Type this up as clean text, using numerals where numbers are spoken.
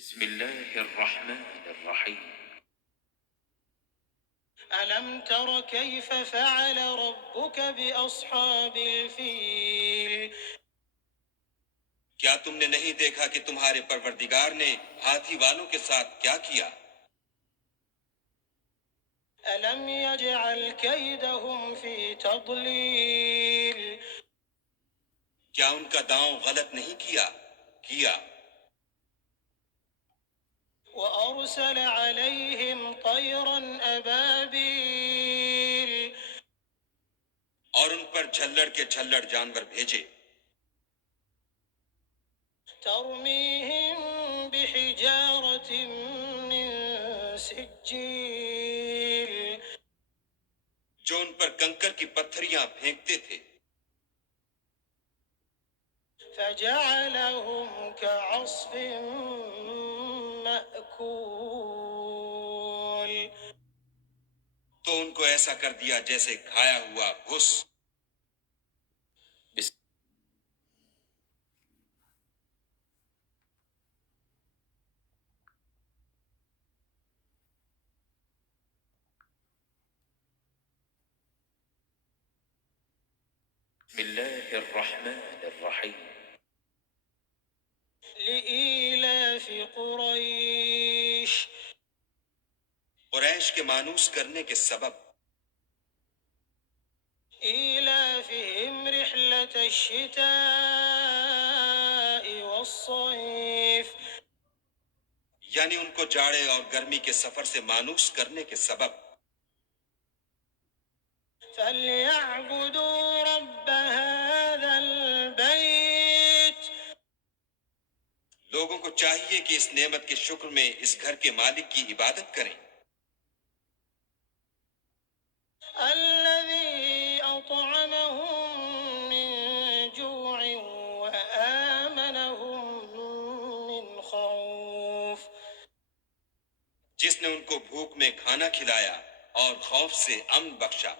بسم الله الرحمن الرحيم. ألم تر كيف فعل ربك بأصحاب الفيل کیا تم نے نہیں دیکھا کہ تمہارے پروردگار نے ہاتھی والوں کے ساتھ کیا کیا؟ ألم يجعل كيدهم في تضليل کیا ان کا داؤں غلط نہیں کیا وأرسل عليهم طيرا أبابيل اور ان پر جھلڑ کے جھلڑ جانور بھیجے ترميهم بحجارة من سجيل جو ان پر کنکر کی پتھریاں پھینکتے تھے فجعلهم كعصف مأكول تو ان کو ایسا کر دیا جیسے کھایا ہوا بھس۔ بسم الله الرحمن الرحيم. لإيلاف قريش قریش کے مانوس کرنے کے سبب إيلافهم رحلة الشتاء والصيف یعنی ان کو جاڑے اور گرمی کے سفر سے مانوس کرنے کے سبب فليعبدوا رب هذا البيت لوگوں کو چاہیے کہ اس نعمت کے شکر میں اس گھر کے مالک کی عبادت کریں الذي أطعمهم من جوع وآمنهم من خوف جس نے ان کو بھوک میں کھانا کھلایا اور خوف سے امن بخشا